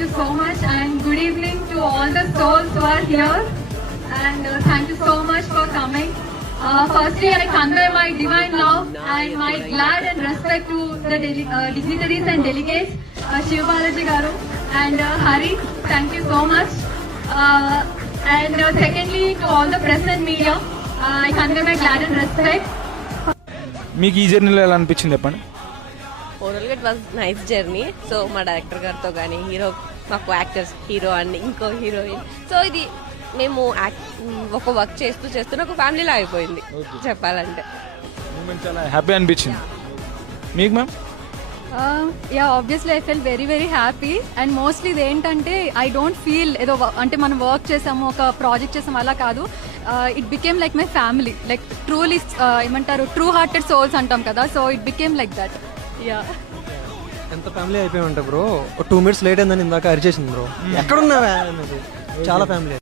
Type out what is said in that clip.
you so much and good evening to all the souls who are here and thank you so much for coming. Firstly, I convey my divine love and my glad and respect to the dignitaries and delegates, Shiv Balaji Garu and Hari. Thank you so much. And secondly, to all the press and media, I convey my glad and respect. మీకు ఈ జర్నీలో ఎలా అనిపించింది చెప్పండి. ఓవరాల్గా it was nice journey. So మా director గారితో కానీ హీరో మాకు యాక్టర్స్ హీరో అండ్ ఇంకో హీరోయిన్, సో ఇది మేము ఒక వర్క్ చేస్తూ ఒక ఫ్యామిలీలో అయిపోయింది చెప్పాలంటే. మూమెంట్ చాలా హ్యాపీ అనిపించింది. మీకు ma'am? Yeah, obviously I felt very very happy and mostly ఇది ఏంటంటే I don't feel ఏదో అంటే మనం వర్క్ చేసాము ఒక ప్రాజెక్ట్ చేసాము అలా కాదు. It became like my family, like truly ఏమంటారు ట్రూ హార్టెడ్ సోల్స్ అంటాం కదా, so it became like that. Yeah, ఎంత ఫ్యామిలీ అయిపోయి ఉంటా బ్రో. 2 minutes లేట్ అయిందని ఇందాక అరిచేసింది బ్రో. ఎక్కడున్నావా అన్నది. చాలా ఫ్యామిలీ.